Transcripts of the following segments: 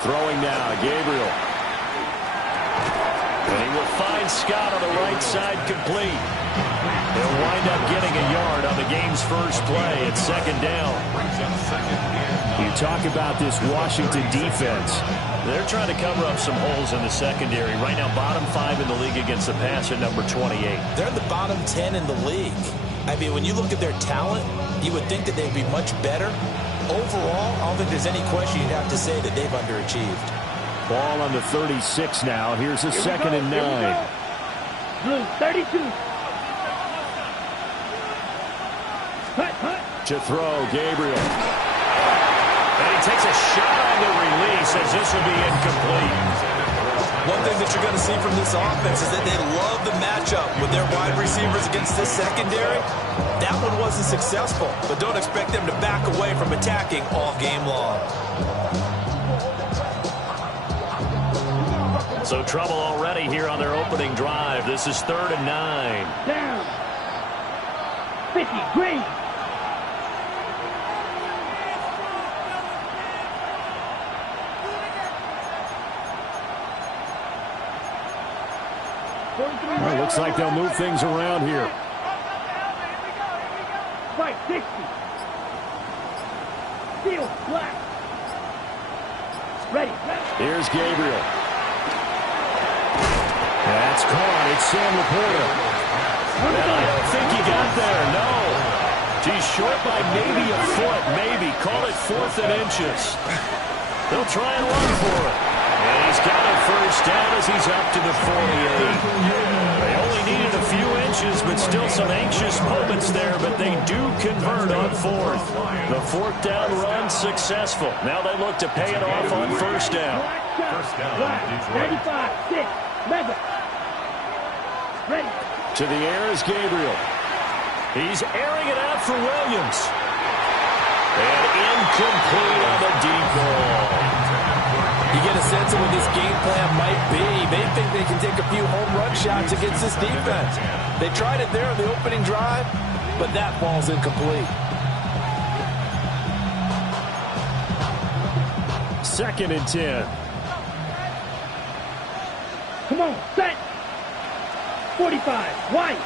Throwing now, Gabriel. And he will find Scott on the right side complete. He'll wind up getting a yard on the game's first play. It's second down. You talk about this Washington defense. They're trying to cover up some holes in the secondary. Right now, bottom 5 in the league against the pass at number 28. They're in the bottom 10 in the league. I mean, when you look at their talent, you would think that they'd be much better. Overall, I don't think there's any question you'd have to say that they've underachieved. Ball on the 36 now. Here's a second and 9. Blue, 32. To throw, Gabriel. And he takes a shot on the release as this will be incomplete. One thing that you're going to see from this offense is that they love the matchup with their wide receivers against this secondary. That one wasn't successful, but don't expect them to back away from attacking all game long. So trouble already here on their opening drive. This is 3rd and 9. Down. 50, green. Well, looks like they'll move things around here. Right, 60. Steel, black. Ready. Here's Gabriel. That's caught. It's Sam Laporta. I don't think he got there. No. He's short by maybe a foot. Maybe. Call it 4th and inches. They'll try and run for it. And he's got a first down as he's up to the 48. They only needed a few inches, but still some anxious moments there, but they do convert on 4th. The 4th down run successful. Now they look to pay it off on first down. First down, 95, 6, mega. Ready. To the air is Gabriel. He's airing it out for Williams. And incomplete on the deep ball. You get a sense of what this game plan might be. They think they can take a few home run shots against this defense. They tried it there on the opening drive, but that ball's incomplete. 2nd and 10. Come on, set. 45, white.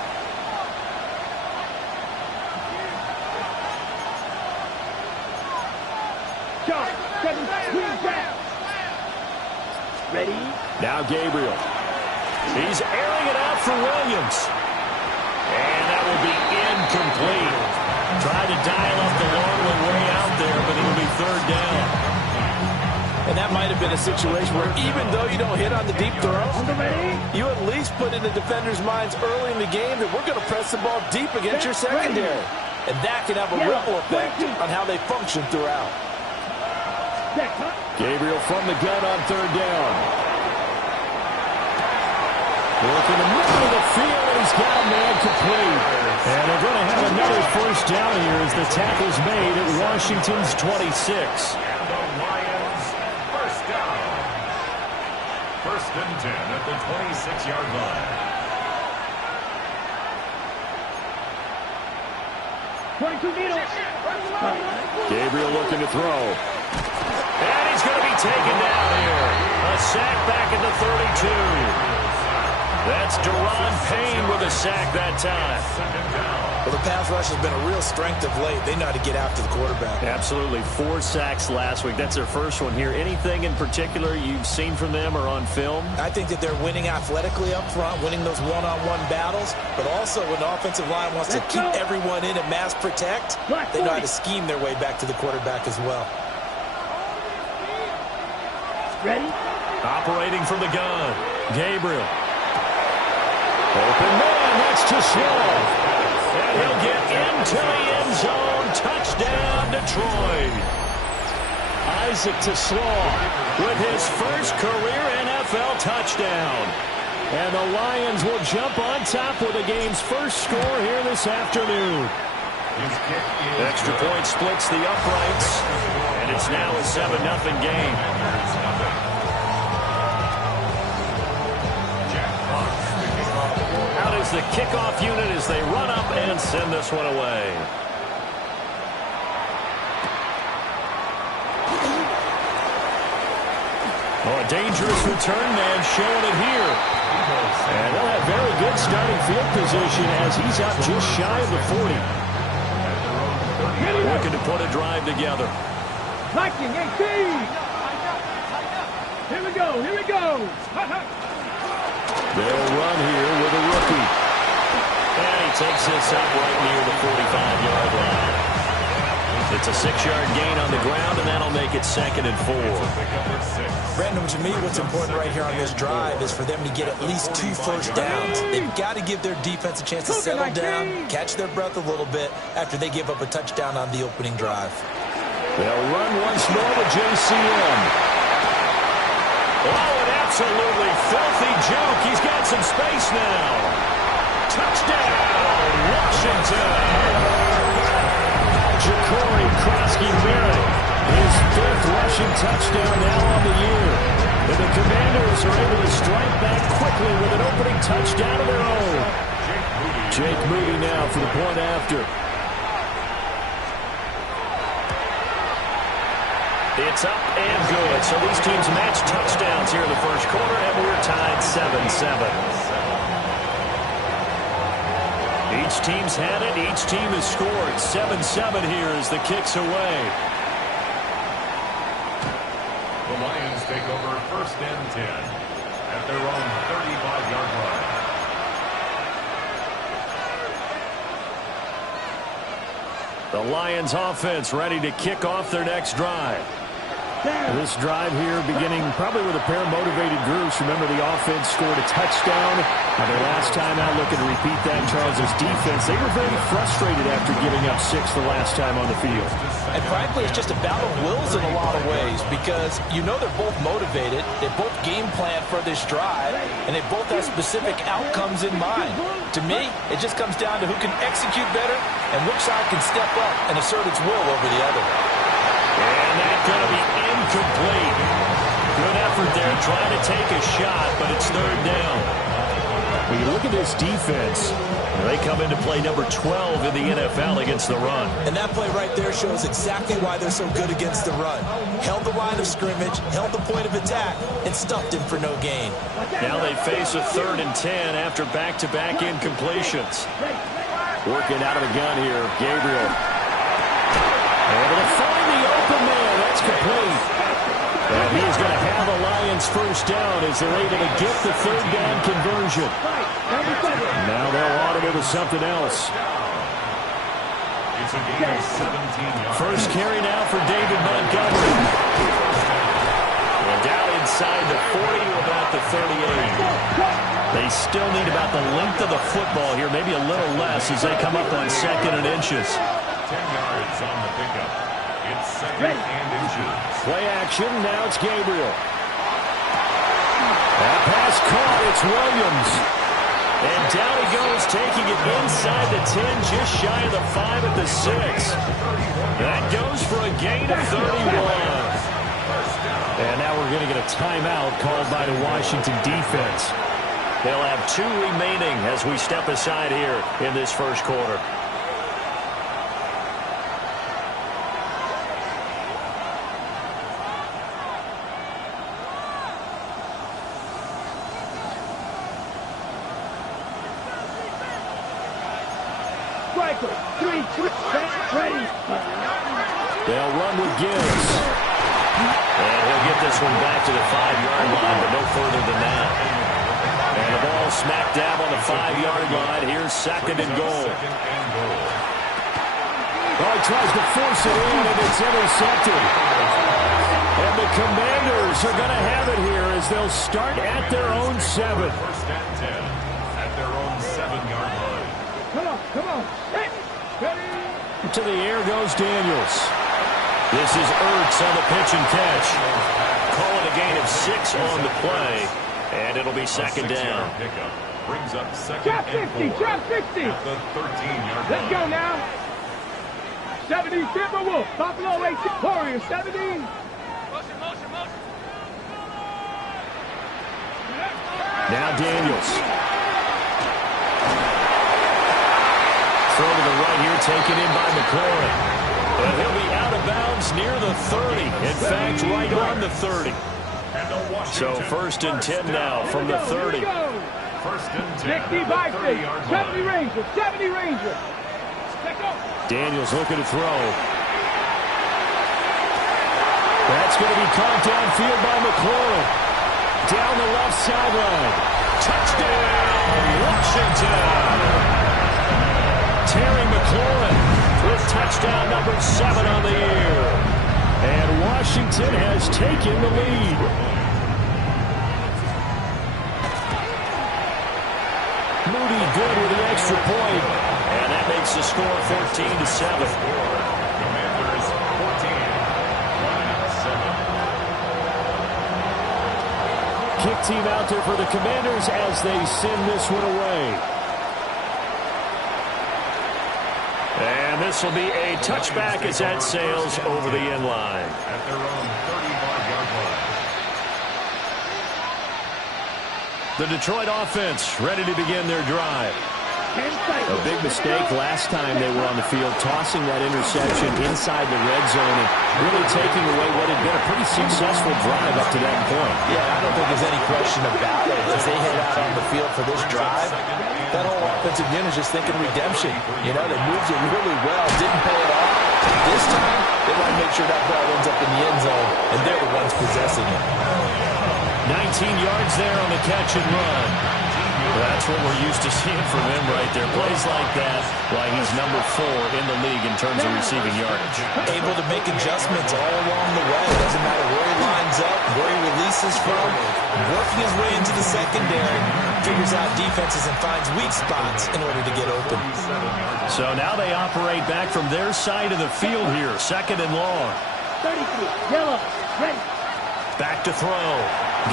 Shot, 7, green, jack. Ready. Now Gabriel. He's airing it out for Williams. And that will be incomplete. Tried to dial up the long one way out there, but it'll be 3rd down. And that might have been a situation where even though you don't hit on the deep throw, you at least put in the defenders' minds early in the game that we're going to press the ball deep against your secondary. And that can have a ripple effect on how they function throughout. Gabriel from the gun on 3rd down. Look in the middle of the field, and he's got a man complete. And they're going to have another first down here as the tackle's made at Washington's 26. And the Lions, first down. 1st and 10 at the 26-yard line. 22 meters. Gabriel looking to throw. And he's going to be taken down here. A sack back at the 32. That's Deron Payne with a sack that time. Well, the pass rush has been a real strength of late. They know how to get after the quarterback. Absolutely. 4 sacks last week. That's their first one here. Anything in particular you've seen from them or on film? I think that they're winning athletically up front, winning those one-on-one battles, but also when the offensive line wants to keep everyone in and mass protect, they know how to scheme their way back to the quarterback as well. Ready? Operating from the gun. Gabriel. Open man, that's too slow. And he'll get into the end zone. Touchdown, Detroit. Isaac Tesslaw with his first career NFL touchdown. And the Lions will jump on top with the game's first score here this afternoon. Extra point splits the uprights. And it's now a 7-0 game. The kickoff unit as they run up and send this one away. Oh, a dangerous return man showing it here. And they'll have very good starting field position as he's up just shy of the 40. Looking to put a drive together. Blocking 18. Here we go. Here we go. They'll run here with a rookie. And he takes this up right near the 45-yard line. It's a 6-yard gain on the ground, and that'll make it 2nd and 4. Brandon, to me, what's important right here on this drive is for them to get at least 2 first downs. They've got to give their defense a chance to settle down, catch their breath a little bit after they give up a touchdown on the opening drive. They'll run once more with JCM. Oh, an absolutely filthy juke. He's got some space now. Touchdown, Washington. Ja'Cory Krosky-Merritt, his 5th rushing touchdown now on the year. And the Commanders are able to strike back quickly with an opening touchdown of their own. Jake Moody now for the point after. It's up and good. So these teams match touchdowns here in the first quarter, and we're tied 7-7. Each team's had it. Each team has scored. 7-7 here as the kick's away. The Lions take over 1st and 10 at their own 35-yard line. The Lions offense ready to kick off their next drive. This drive here beginning probably with a pair of motivated groups. Remember, the offense scored a touchdown. Their last time out looking to repeat that. Charles' defense, they were very frustrated after giving up 6 the last time on the field. And frankly, it's just a battle of wills in a lot of ways because you know they're both motivated. They both game plan for this drive, and they both have specific outcomes in mind. To me, it just comes down to who can execute better and which side can step up and assert its will over the other. And that's going to be incomplete. Good effort there trying to take a shot, but it's 3rd down. When you look at this defense, they come into play number 12 in the NFL against the run. And that play right there shows exactly why they're so good against the run. Held the line of scrimmage, held the point of attack, and stuffed him for no gain. Now they face a 3rd and 10 after back-to-back incompletions. Working out of the gun here, Gabriel. Able to find the open man. That's complete. And he's going to have a Lions first down as they're able to get the 3rd down conversion. Now they'll audible to something else. It's a gain of 17 yards. First carry now for David Montgomery. And down inside the 40 to about the 38. They still need about the length of the football here, maybe a little less as they come up on 2nd and inches. 10 yards on the pickup. It's 2nd and inches. Play action. Now it's Gabriel. That pass caught. It's Williams. And down he goes, taking it inside the 10, just shy of the 5 at the 6. That goes for a gain of 31. And now we're going to get a timeout called by the Washington defense. They'll have 2 remaining as we step aside here in this first quarter. They'll run with Gibbs. And he'll get this one back to the 5-yard line, but no further than that. And the ball smack dab on the 5-yard line. Here's 2nd and goal. Oh, he tries to force it in, and it's intercepted. And the Commanders are going to have it here as they'll start at their own 7. 1st and 10 at their own 7-yard line. Come on. Hey, ready? To the air goes Daniels. This is Ertz on the pitch and catch. Calling a gain of 6 on the play, and it'll be 2nd down. Pickup brings up 2nd Drop and 50, 4 drop 50. at the 13-yard line. Let's go now. 70, Timberwolf, Buffalo 18, Warriors 70. Motion. Now Daniels. Throw to the right here, taken in by McLaurin. And he'll be out of bounds near the 30. In fact, right on the 30. And the So 1st and 10 now from the 30. 1st and 10. 60-by-6. 70 Ranger. 70 Ranger. Daniels looking to throw. That's going to be caught downfield by McLaurin. Down the left sideline. Touchdown, Washington. Terry McLaurin with touchdown number 7 on the year. And Washington has taken the lead. Moody good with the extra point. And that makes the score 14-7. Commanders 14. Lions 7. Kick team out there for the Commanders as they send this one away. And this will be a touchback as that sails over the end line. At their own 35-yard line. The Detroit offense ready to begin their drive. A big mistake last time they were on the field, tossing that interception inside the red zone and really taking away what had been a pretty successful drive up to that point. Yeah, I don't think there's any question about it. As they head out on the field for this drive, that whole offensive unit is just thinking redemption. You know, they moved it really well, didn't pay it off. This time, they want to make sure that ball ends up in the end zone, and they're the ones possessing it. 19 yards there on the catch and run. That's what we're used to seeing from him right there. Plays like that, why he's number 4 in the league in terms of receiving yardage. Able to make adjustments all along the way. Doesn't matter where he lines up, where he releases from. Working his way into the secondary. Figures out defenses and finds weak spots in order to get open. So now they operate back from their side of the field here. 2nd and long. 33. Yellow. Ready. Back to throw.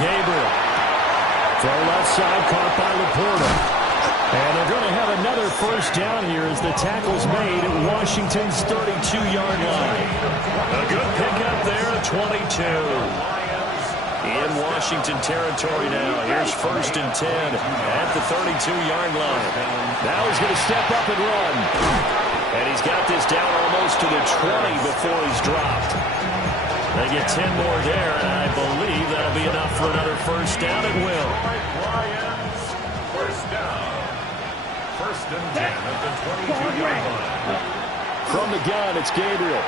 Gabriel. Throw left side, caught by Laporta. And they're going to have another first down here as the tackle's made at Washington's 32-yard line. A good pickup there at 22. In Washington territory now. Here's 1st and 10 at the 32-yard line. Now he's going to step up and run. And he's got this down almost to the 20 before he's dropped. They get 10 more there, and I believe that'll be enough for another first down at will. Lions, first down. 1st and 10 at the 22-yard line. From the gun, it's Gabriel.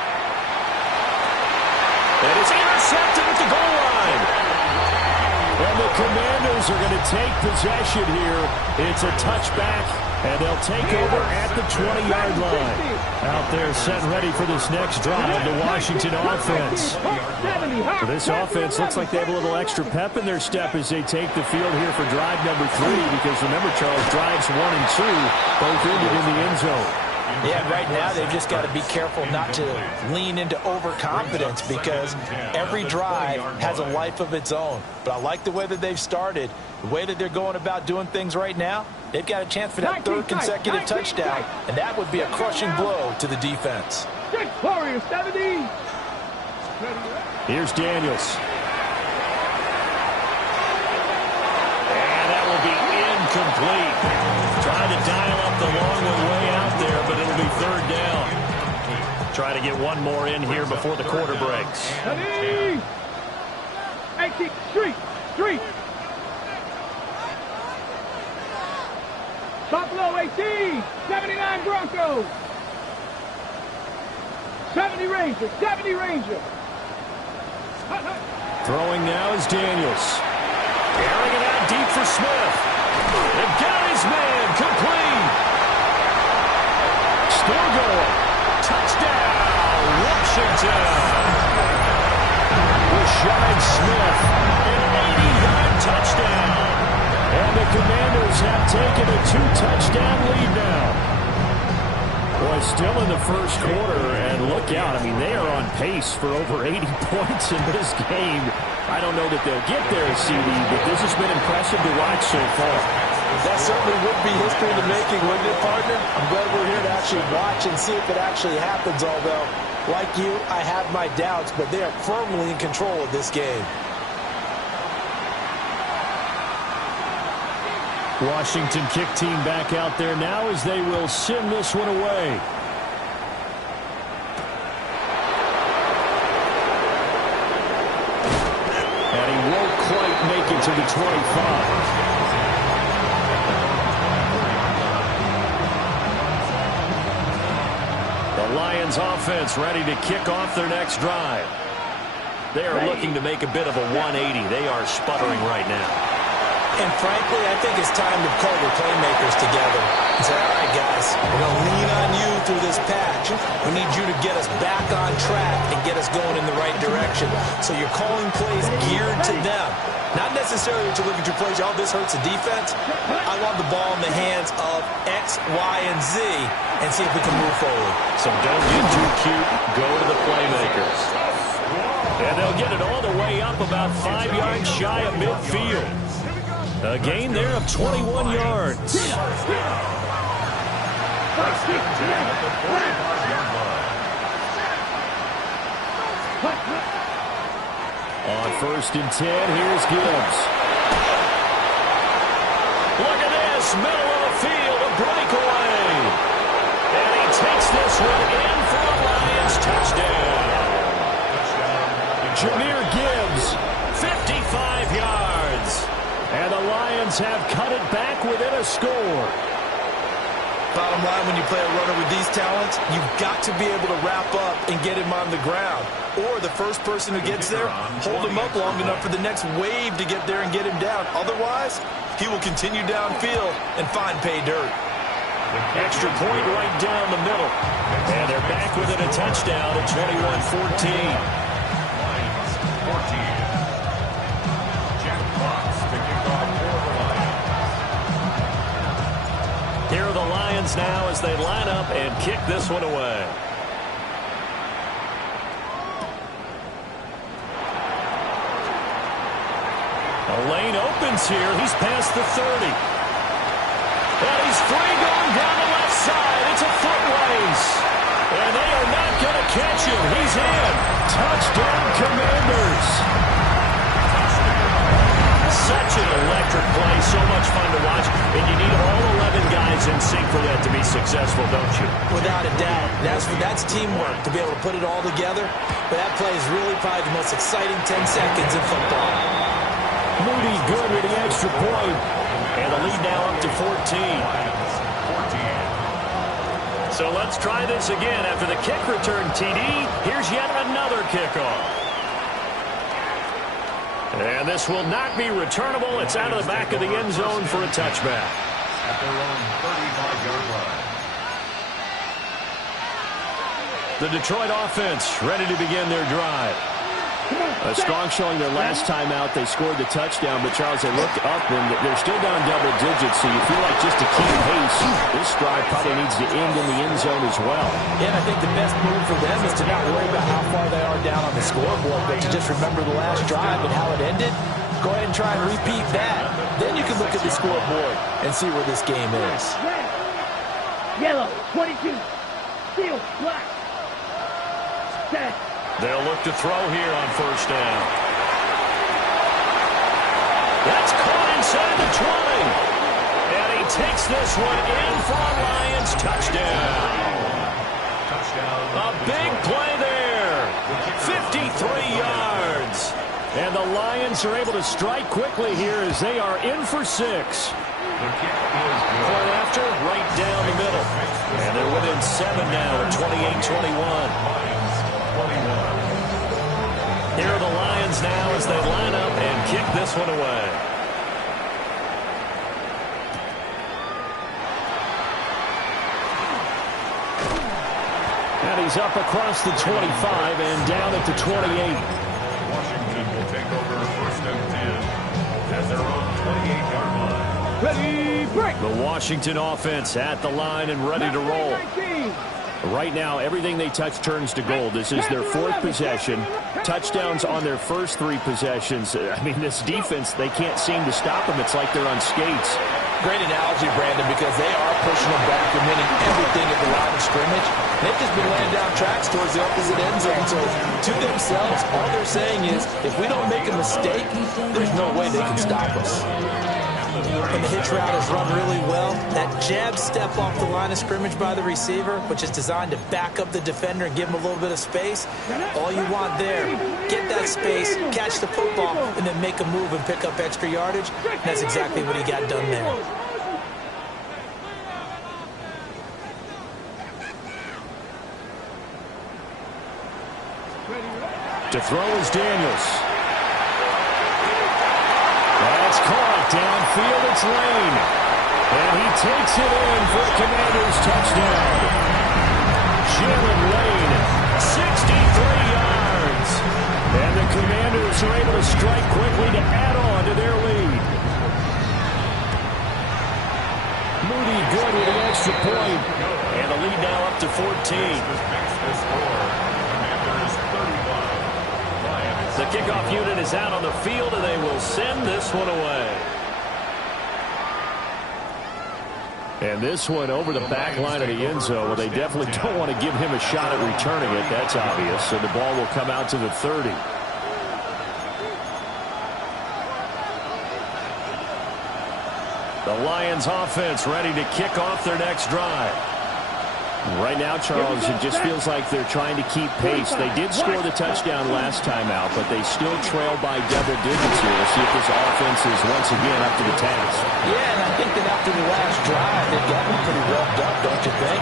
And it's intercepted at the goal line. And the Commanders are going to take possession here. It's a touchback, and they'll take over at the 20-yard line. Out there set ready for this next drive, the Washington offense. So this offense looks like they have a little extra pep in their step as they take the field here for drive number 3, because remember, Charles, drives 1 and 2 both ended in the end zone. Yeah, right now they've just got to be careful not to lean into overconfidence, because every drive has a life of its own. But I like the way that they've started, the way that they're going about doing things right now. They've got a chance for that 3rd consecutive touchdown, and that would be a crushing blow to the defense. Warriors 70. Here's Daniels. And that will be incomplete. Trying to dial up the long way out there, but it'll be 3rd down. Try to get one more in here before the quarter breaks. 18. Street. Buffalo 18. 79 Broncos. 70 Ranger. 70 Ranger. Throwing now is Daniels. Airing it out deep for Smith. They've got his man. Complete. Still going. Touchdown, Washington. Rashad Smith, an 80-yard touchdown. And the Commanders have taken a 2-touchdown lead now. Boy, still in the first quarter, and look out. I mean, they are on pace for over 80 points in this game. I don't know that they'll get there, CD, but this has been impressive to watch so far. That certainly would be history in the making, wouldn't it, partner? I'm glad we're here to actually watch and see if it actually happens, although, like you, I have my doubts, but they are firmly in control of this game. Washington kick team back out there now as they will send this one away. And he won't quite to the 25. The Lions offense ready to kick off their next drive. They are looking to make a bit of a 180. They are sputtering right now. And frankly, I think it's time to call the playmakers together and say, all right, guys, we're going to lean on you through this patch. We need you to get us back on track and get us going in the right direction. So you're calling plays geared to them. Not necessarily that you look at your plays, oh, this hurts the defense. I want the ball in the hands of X, Y, and Z and see if we can move forward. So don't get too cute. Go to the playmakers. And they'll get it all the way up about 5 yards shy of midfield. A gain there of 21 yards. On 1st and 10, here's Gibbs. Look at this, middle of the field, a breakaway. And he takes this one in for a Lions touchdown. Jahmyr Gibbs, 55 yards. And the Lions have cut it back within a score. Bottom line, when you play a runner with these talents, you've got to be able to wrap up and get him on the ground. Or the first person who gets there, hold him up long enough for the next wave to get there and get him down. Otherwise, he will continue downfield and find pay dirt. Extra point right down the middle. And they're back within a touchdown at 21-14. Here are the Lions now as they line up and kick this one away. A lane opens here. He's past the 30. And he's free going down the left side. It's a foot race. And they are not going to catch him. He's in. Touchdown, Commanders. Such an electric play, so much fun to watch, and you need all 11 guys in sync for that to be successful, don't you? Without a doubt. That's teamwork to be able to put it all together, but that play is really probably the most exciting 10 seconds in football. Moody good with the extra point, and the lead now up to 14. So let's try this again. After the kick return TD, here's yet another kickoff. And this will not be returnable. It's out of the back of the end zone for a touchback. At their own 35-yard line. The Detroit offense ready to begin their drive. A strong showing their last time out. They scored the touchdown, but Charles, they looked up and they're still down double digits, so you feel like just to keep pace, this drive probably needs to end in the end zone as well. Yeah, and I think the best move for them is to not worry about how far they are down on the scoreboard, but to just remember the last drive and how it ended. Go ahead and try and repeat that. Then you can look at the scoreboard and see where this game is. Red, yellow, 22, steel, black, set. They'll look to throw here on 1st down. That's caught inside the 20. And he takes this one in for a Lions touchdown. A big play there. 53 yards. And the Lions are able to strike quickly here as they are in for 6. Point after, right down the middle. And they're within 7 now at 28-21. Here are the Lions now as they line up and kick this one away. And he's up across the 25 and down at the 28. Washington will take over 1st and 10 at their own 28-yard line. Ready, break. The Washington offense at the line and ready to roll. 19. Right now, everything they touch turns to gold. This is their 4th possession. Touchdowns on their first 3 possessions. I mean, this defense, they can't seem to stop them. It's like they're on skates. Great analogy, Brandon, because they are pushing them back and winning everything at the line of scrimmage. They've just been laying down tracks towards the opposite end zone. So to themselves, all they're saying is, if we don't make a mistake, there's no way they can stop us. When the hitch route is run really well, that jab step off the line of scrimmage by the receiver, which is designed to back up the defender and give him a little bit of space, all you want there, get that space, catch the football, and then make a move and pick up extra yardage. And that's exactly what he got done there. To throw is Daniels. That's caught downfield. It's Lane. And he takes it in for the Commanders' touchdown. Jalen Lane, 63 yards. And the Commanders are able to strike quickly to add on to their lead. Moody good with the extra point. And the lead now up to 14. The kickoff unit is out on the field, and they will send this one away. And this one over the back line of the end zone. Well, they definitely don't want to give him a shot at returning it. That's obvious. So the ball will come out to the 30. The Lions offense ready to kick off their next drive. Right now, Charles, it just feels like they're trying to keep pace. They did score the touchdown last time out, but they still trail by double digits here. We'll see if this offense is once again up to the task. Yeah, and I think that after the last drive, they've gotten pretty revved up, don't you think?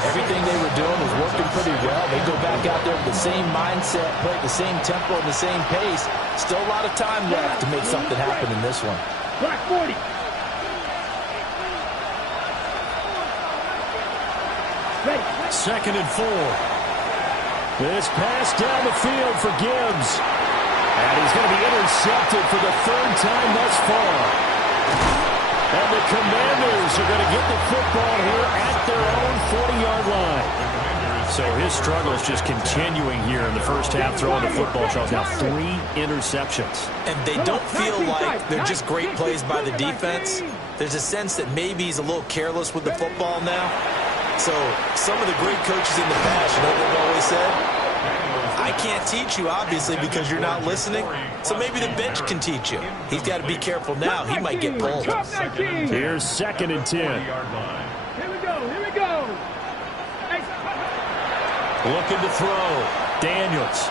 Everything they were doing was working pretty well. They go back out there with the same mindset, play at the same tempo and the same pace. Still a lot of time left to make something happen in this one. Black 40. Second and 4. This pass down the field for Gibbs. And he's going to be intercepted for the third time thus far. And the Commanders are going to get the football here at their own 40-yard line. So his struggle is just continuing here in the first half, throwing the football. Charles, now 3 interceptions. And they don't feel like they're just great plays by the defense. There's a sense that maybe he's a little careless with the football now. So some of the great coaches in the past, you know what they've always said? I can't teach you, obviously, because you're not listening. So maybe the bench can teach you. He's got to be careful now. He might get pulled. Here's second and 10. Here we go. Here we go. Looking to throw. Daniels.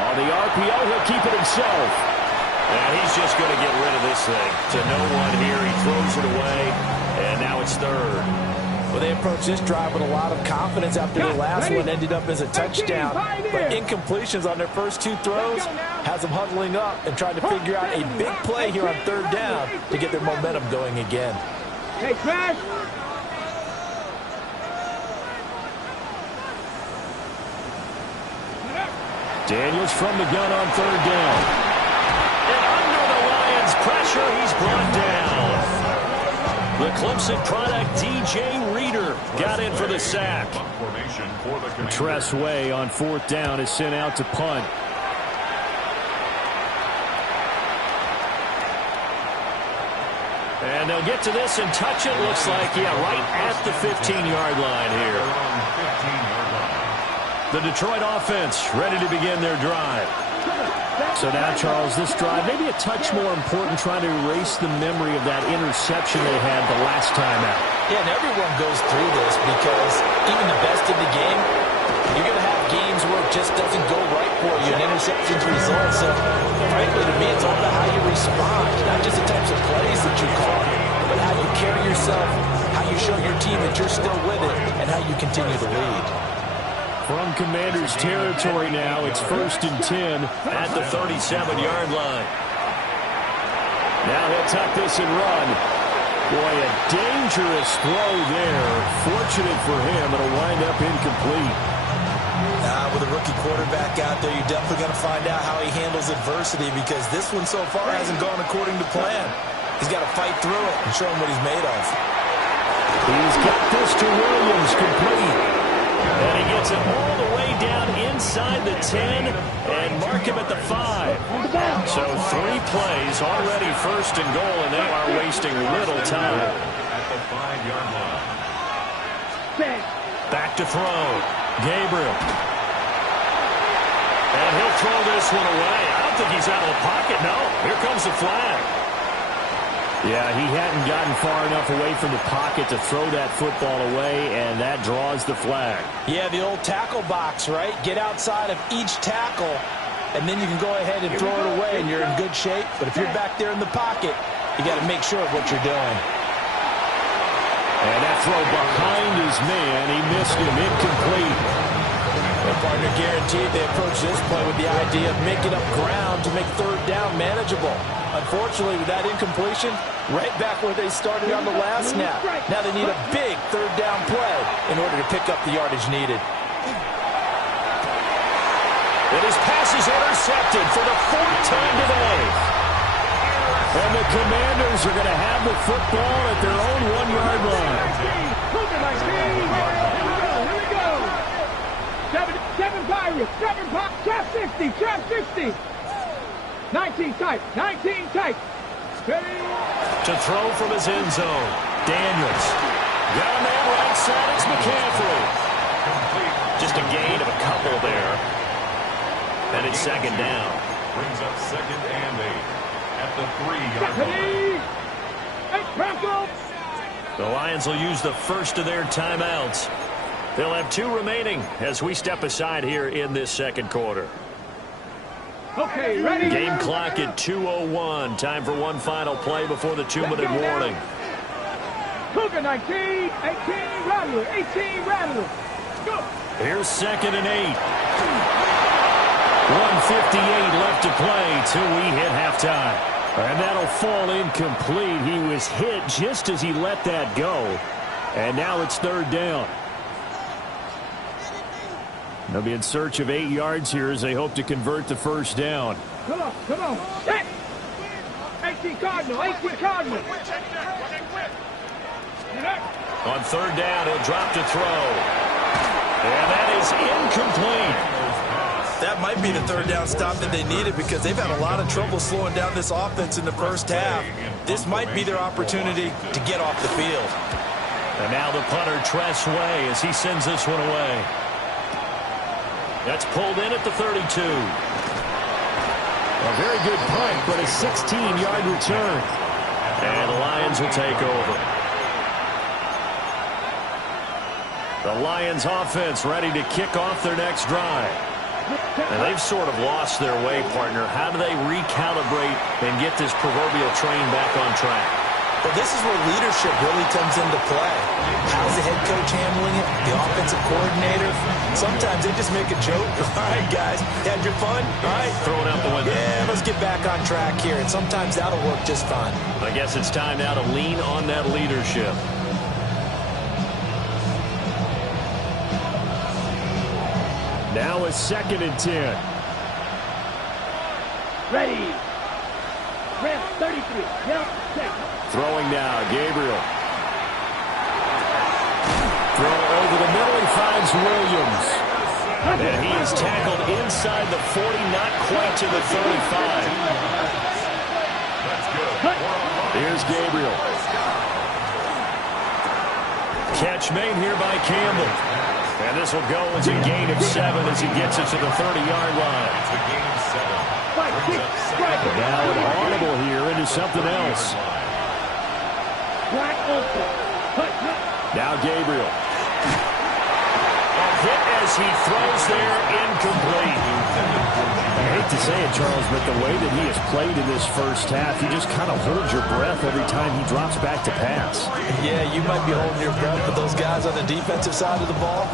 On the RPO, he'll keep it himself. And he's just going to get rid of this thing. To no one here. He throws it away. And now it's third. Well, they approached this drive with a lot of confidence after the last one ended up as a touchdown. But incompletions on their first 2 throws has them huddling up and trying to figure out a big play here on third down to get their momentum going again. Hey, Crash. Daniels from the gun on third down. And under the Lions' pressure, he's brought down. The Clemson product, DJ Reader, got in for the sack. Tress Way on fourth down is sent out to punt. And they'll get to this and touch it, looks like, yeah, right at the 15-yard line here. The Detroit offense ready to begin their drive. So now, Charles, this drive maybe a touch more important, trying to erase the memory of that interception they had the last time out. Yeah, and everyone goes through this because even the best in the game, you're going to have games where it just doesn't go right for you, and interceptions result. So, frankly, to me, it's all about how you respond, not just the types of plays that you call, but how you carry yourself, how you show your team that you're still with it, and how you continue to lead. From Commanders territory now, it's 1st and 10 at the 37-yard line. Now he'll tuck this and run. Boy, a dangerous throw there. Fortunate for him, it'll wind up incomplete. With a rookie quarterback out there, you're definitely going to find out how he handles adversity, because this one so far hasn't gone according to plan. He's got to fight through it and show him what he's made of. He's got this to Williams, complete. And he gets it all the way down inside the 10 and mark him at the 5. So 3 plays already, 1st and goal, and they are wasting little time. At the 5-yard line. Back to throw. Gabriel. And he'll throw this one away. I don't think he's out of the pocket, no. Here comes the flag. Yeah, he hadn't gotten far enough away from the pocket to throw that football away, and that draws the flag. Yeah, the old tackle box, right? Get outside of each tackle, and then you can go ahead and throw it away, and you're in good shape. But if you're back there in the pocket, you got to make sure of what you're doing. And that throw behind his man, he missed him, incomplete. Their partner guaranteed they approach this play with the idea of making up ground to make third down manageable. Unfortunately, with that incompletion, right back where they started on the last snap. Now they need a big third down play in order to pick up the yardage needed. And his pass is intercepted for the fourth time today. And the Commanders are going to have the football at their own 1-yard line. Here we go. Seven Pirates. Trap 60. Trap 60. 19 tight. 19 tight. Ready? To throw from his end zone. Daniels. Got a man right side. It's McCaffrey. Just a gain of a couple there. And it's second down. Brings up 2nd and 8 at the 3-yard line. The Lions will use the first of their timeouts. They'll have 2 remaining as we step aside here in this second quarter. Okay, ready? Game clock at 2:01. Time for one final play before the 2-minute warning. Cougar 19, 18 Rattler, 18 Rattler. Go. Here's 2nd and 8. 1:58 left to play till we hit halftime. And that'll fall incomplete. He was hit just as he let that go. And now it's third down. They'll be in search of 8 yards here as they hope to convert the first down. Come on. Set. 18 Cardinal, 18 Cardinal. On third down, he'll drop to throw. And that is incomplete. That might be the third down stop that they needed because they've had a lot of trouble slowing down this offense in the first half. This might be their opportunity to get off the field. And now the punter Tress Way as he sends this one away. That's pulled in at the 32. A very good punt, but a 16-yard return. And the Lions will take over. The Lions offense ready to kick off their next drive. And they've sort of lost their way, partner. How do they recalibrate and get this proverbial train back on track? Well, this is where leadership really comes into play. How's the head coach handling it? The offensive coordinator? Sometimes they just make a joke. All right, guys, had your fun? All right. Throw it out the window. Yeah, let's get back on track here. And sometimes that'll work just fine. I guess it's time now to lean on that leadership. Now it's 2nd and 10. Ready. Ref 33. Yep. Check. Throwing now, Gabriel. Throw over the middle, he finds Williams. And he is tackled inside the 40, not quite to the 35. Here's Gabriel. Catch made here by Campbell. And this will go as a gain of 7 as he gets it to the 30-yard line. And now an audible here into something else. Now Gabriel. A hit as he throws there, incomplete. I hate to say it, Charles, but the way that he has played in this first half, you just kind of hold your breath every time he drops back to pass. Yeah, you might be holding your breath, but those guys on the defensive side of the ball,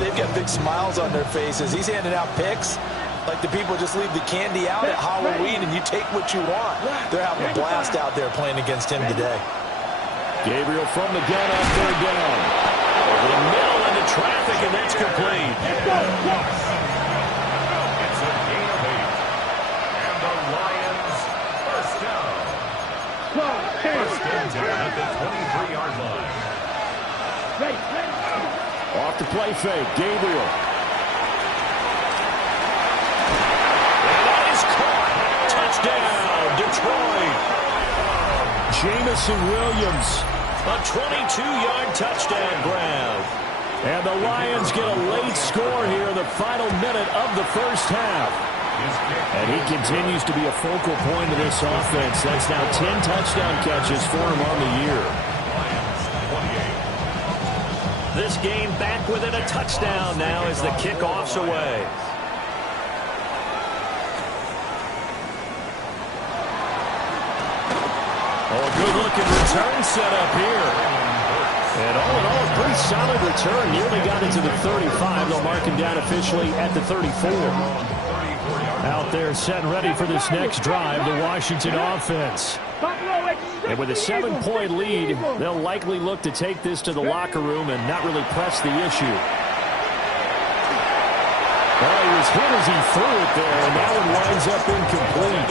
they've got big smiles on their faces. He's handing out picks like the people just leave the candy out at Halloween and you take what you want. They're having a blast out there playing against him today. Gabriel from the gun on third down. Over the middle into traffic, and that's complete. It's a gain of 8. And the Lions first down. First and 10 at the 23-yard line. Off the play fake, Gabriel. And that is caught. Touchdown, Detroit. Jamison Williams, a 22-yard touchdown grab. And the Lions get a late score here in the final minute of the first half. And he continues to be a focal point of this offense. That's now 10 touchdown catches for him on the year. This game back within a touchdown now as the kickoff's away. Oh, a good-looking return set up here. And all in all, a pretty solid return. Nearly got into the 35. They'll mark him down officially at the 34. Out there set and ready for this next drive, the Washington offense. And with a 7-point lead, they'll likely look to take this to the locker room and not really press the issue. Well, he was hit as he threw it there, and that one winds up incomplete.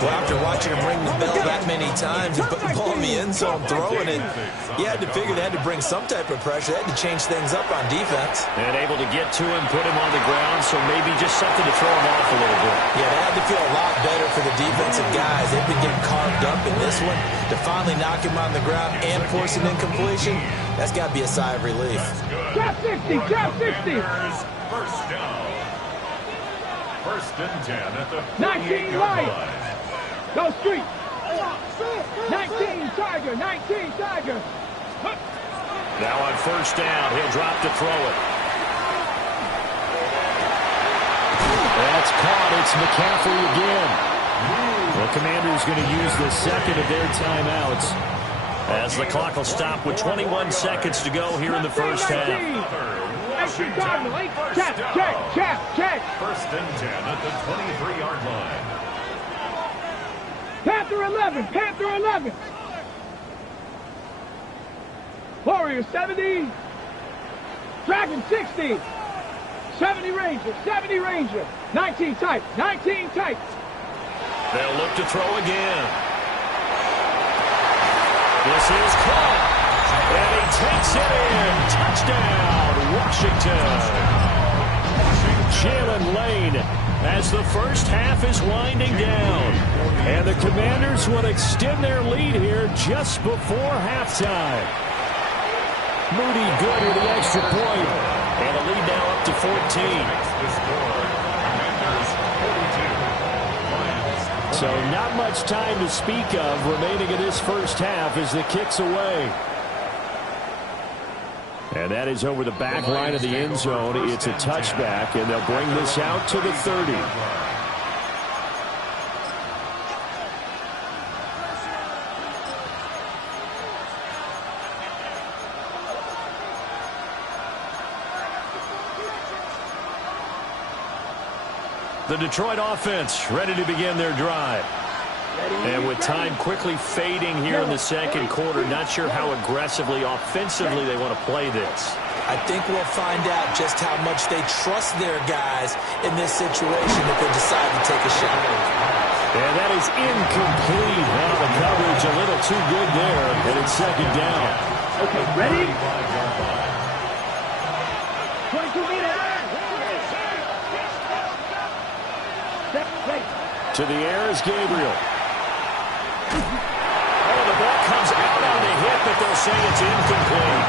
Well, after watching him ring the bell that many times and put the ball in the end zone, throwing it, you had to figure they had to bring some type of pressure. They had to change things up on defense. And able to get to him, put him on the ground, so maybe just something to throw him off a little bit. Yeah, they had to feel a lot better for the defensive guys. They've been getting carved up in this one. To finally knock him on the ground and force an incompletion, that's got to be a sigh of relief. Drop 60, drop 60. First down. First and 10 at the 19 line. Go street. 19 Tiger, 19 Tiger. Now on first down, he'll drop to throw it. That's caught. It's McCaffrey again. The Commanders going to use the second of their timeouts as the clock will stop with 21 seconds to go here in the first half. Check, check. First and 10 at the 23-yard line. Panther 11, Panther 11. Warrior 70. Dragon 60. 70 Ranger, 70 Ranger. 19 tight, 19 tight. They'll look to throw again. This is caught. And he takes it in. Touchdown, Washington. Jalen Lane as the first half is winding down. And the Commanders will extend their lead here just before halftime. Moody good with the extra point. And the lead now up to 14. So not much time to speak of remaining in this first half as the kick's away. And that is over the back line of the end zone. It's a touchback, and they'll bring this out to the 30. The Detroit offense ready to begin their drive. And with time quickly fading here in the second quarter, not sure how aggressively, offensively they want to play this. I think we'll find out just how much they trust their guys in this situation if they decide to take a shot. And that is incomplete. Well, the coverage a little too good there, and it's second down. Okay, ready? 22 meters. To the air is Gabriel. Oh, the ball comes out on the hit, but they'll say it's incomplete.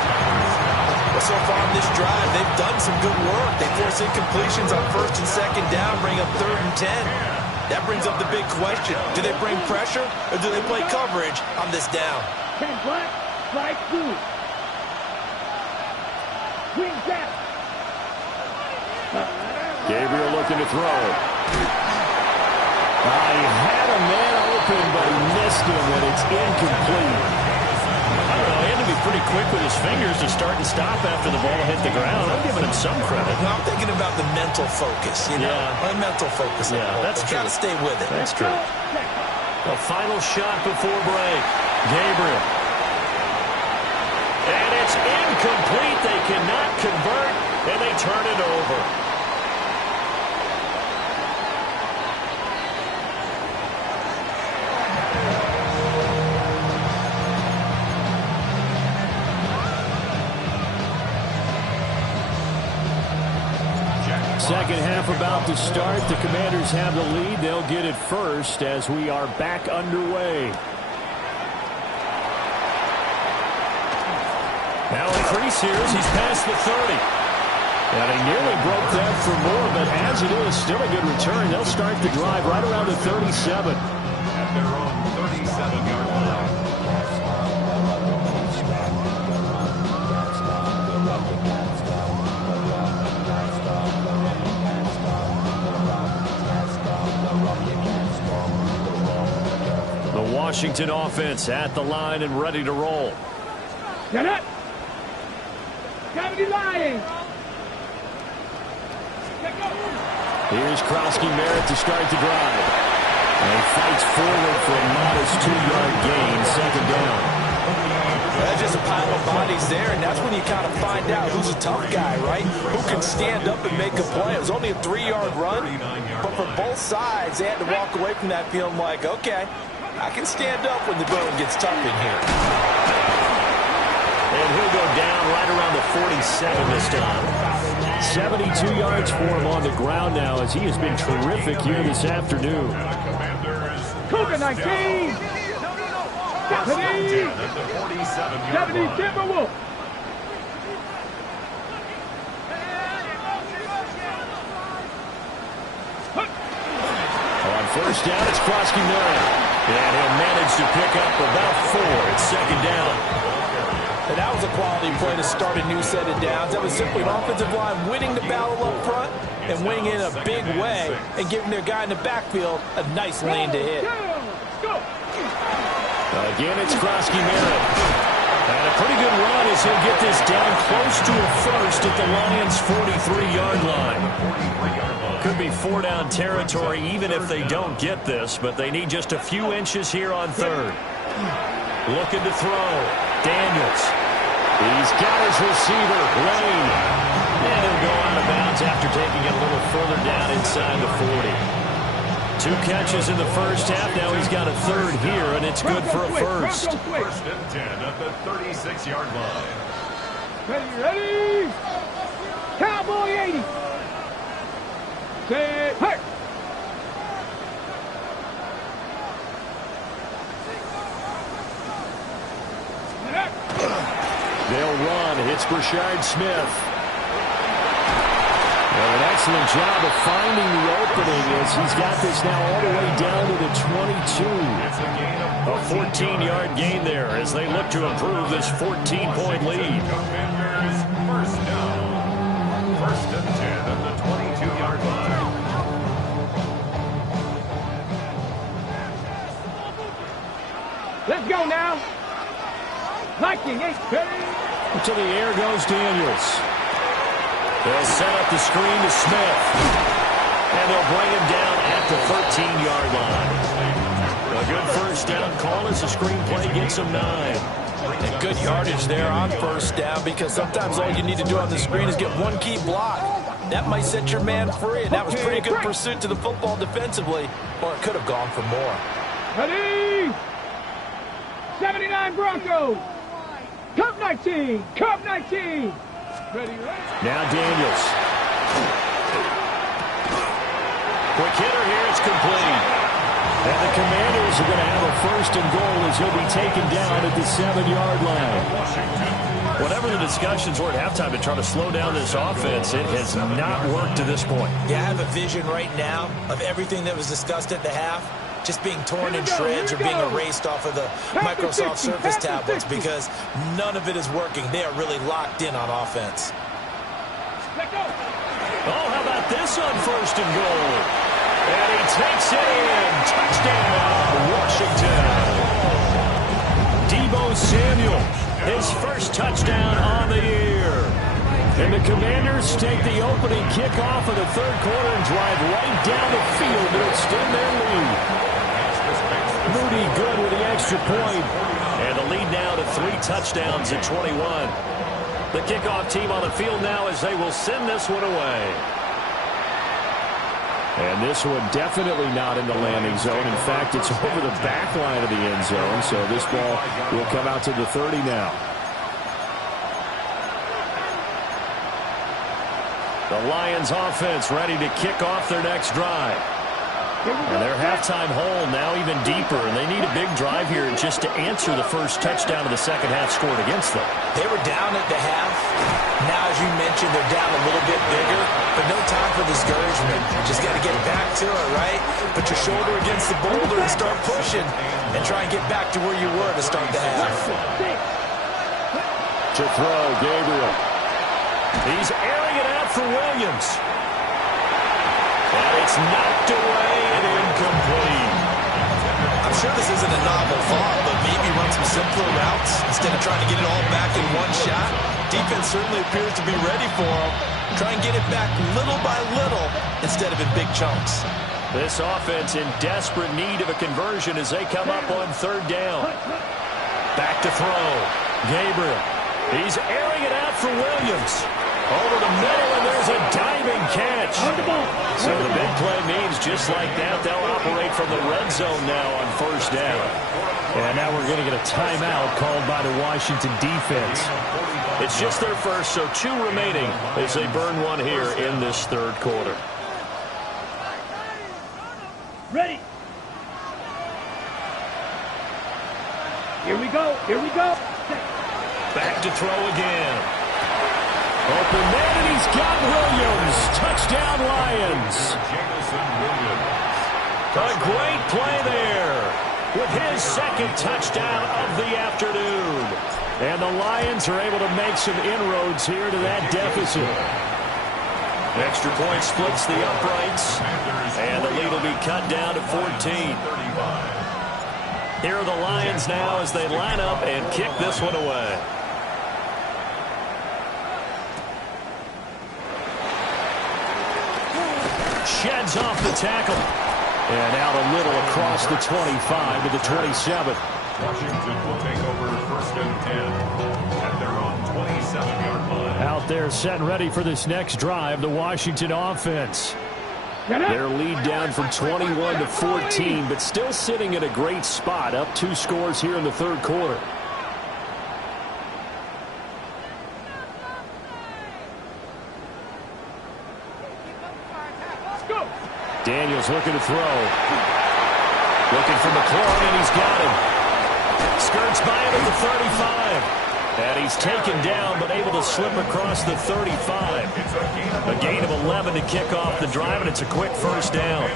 Well, so far in this drive, they've done some good work. They force incompletions on first and second down, bring up third and 10. That brings up the big question. Do they bring pressure, or do they play coverage on this down? 10 black, strike 2. Green down. Gabriel looking to throw. He had a man open, but he missed him, and it's incomplete. I don't know, he had to be pretty quick with his fingers to start and stop after the ball hit the ground. I'm giving him some credit. Well, I'm thinking about the mental focus, you know? Yeah. Mental focus. Yeah, that's true. Got to stay with it. That's true. A final shot before break. Gabriel. And it's incomplete. They cannot convert, and they turn it over. Second half about to start. The Commanders have the lead. They'll get it first as we are back underway. Now increase here as he's past the 30. And he nearly broke that for more, but as it is, still a good return. They'll start the drive right around the 37. At their own 37-yard line. The Washington offense at the line and ready to roll. Get up! Gravity Lions! Here's Krosky-Merritt to start the drive. And he fights forward for a modest 2-yard gain, second down. That's just a pile of bodies there, and that's when you kind of find out who's a tough guy, right? Who can stand up and make a play. It was only a 3-yard run, but for both sides, they had to walk away from that feeling like, okay, I can stand up when the going gets tough in here. And he'll go down right around the 47 this time. 72 yards for him on the ground now as he has been terrific here this afternoon. Cougar 19! 70! 70 Timberwolves! On first down, it's Krosky-Merritt. And he'll manage to pick up about 4. It's second down. And that was a quality play to start a new set of downs. That was simply an offensive line winning the battle up front and winning in a big way and giving their guy in the backfield a nice lane to hit. Again, it's Krosky-Merritt. And a pretty good run as he'll get this down close to a first at the Lions' 43-yard line. Could be 4-down territory even if they don't get this, but they need just a few inches here on third. Looking to throw. Daniels. He's got his receiver, Lane. And he'll go out of bounds after taking it a little further down inside the 40. 2 catches in the first half. Now he's got a third here, and it's good for a first. First and 10 at the 36-yard line. Ready? Cowboy 80. Say, hey! They'll run. It's Brashard Smith. Well, an excellent job of finding the opening as he's got this now all the way down to the 22. A 14-yard gain there as they look to improve this 14-point lead. Commanders first down. First and 10 at the 22-yard line. Let's go now. Viking 8. To the air goes Daniels. They'll set up the screen to Smith. And they'll bring him down at the 13-yard line. A good first down call as the screen play gets him 9. And good yardage there on first down because sometimes all you need to do on the screen is get one key block. That might set your man free, and that was pretty good pursuit to the football defensively, or it could have gone for more. Ready? 79 Broncos. Cup 19. Cup 19. Ready? Now Daniels. Quick hitter here. It's complete. And the Commanders are going to have a first and goal as he'll be taken down at the 7-yard line. Whatever the discussions were at halftime to try to slow down this offense, it has not worked to this point. Yeah, I have a vision right now of everything that was discussed at the half just being torn in shreds or being erased off of the Microsoft Surface tablets because none of it is working. They are really locked in on offense. Oh, how about this on first and goal? And he takes it in. Touchdown, Washington. Deebo Samuel, his first touchdown on the year. And the Commanders take the opening kickoff of the third quarter and drive right down the field to extend their lead. Moody good with the extra point. And the lead now to 3 touchdowns at 21. The kickoff team on the field now as they will send this one away. And this one definitely not in the landing zone. In fact, it's over the back line of the end zone. So this ball will come out to the 30 now. The Lions offense ready to kick off their next drive. And their halftime hole now even deeper, and they need a big drive here just to answer the first touchdown of the second half scored against them. They were down at the half. Now, as you mentioned, they're down a little bit bigger, but no time for discouragement. Just got to get back to it, right? Put your shoulder against the boulder and start pushing, and try and get back to where you were to start the half. To throw, Gabriel. He's airing it out for Williams. And it's knocked away and incomplete. I'm sure this isn't a novel thought, but maybe run some simpler routes instead of trying to get it all back in one shot. Defense certainly appears to be ready for him. Try and get it back little by little instead of in big chunks. This offense in desperate need of a conversion as they come up on third down. Back to throw. Gabriel. He's airing it out for Williams. Over the middle, and there's a diving catch. So the big play means just like that, they'll operate from the red zone now on first down. And now we're going to get a timeout called by the Washington defense. It's just their first, so 2 remaining as they burn one here in this third quarter. Ready. Here we go. Here we go. Back to throw again. Open man, and he's got Williams. Touchdown, Lions. A great play there with his second touchdown of the afternoon. And the Lions are able to make some inroads here to that deficit. Extra point splits the uprights, and the lead will be cut down to 14. Here are the Lions now as they line up and kick this one away. Sheds off the tackle. And out a little across the 25 to the 27. Washington will take over first and 10 at their own 27-yard line. Out there set and ready for this next drive, the Washington offense. Their lead down from 21 to 14, but still sitting at a great spot, up 2 scores here in the third quarter. Daniels looking to throw. Looking for McLaurin, and he's got him. Skirts by him at the 35. And he's taken down, but able to slip across the 35. A gain of 11 to kick off the drive, and it's a quick first down.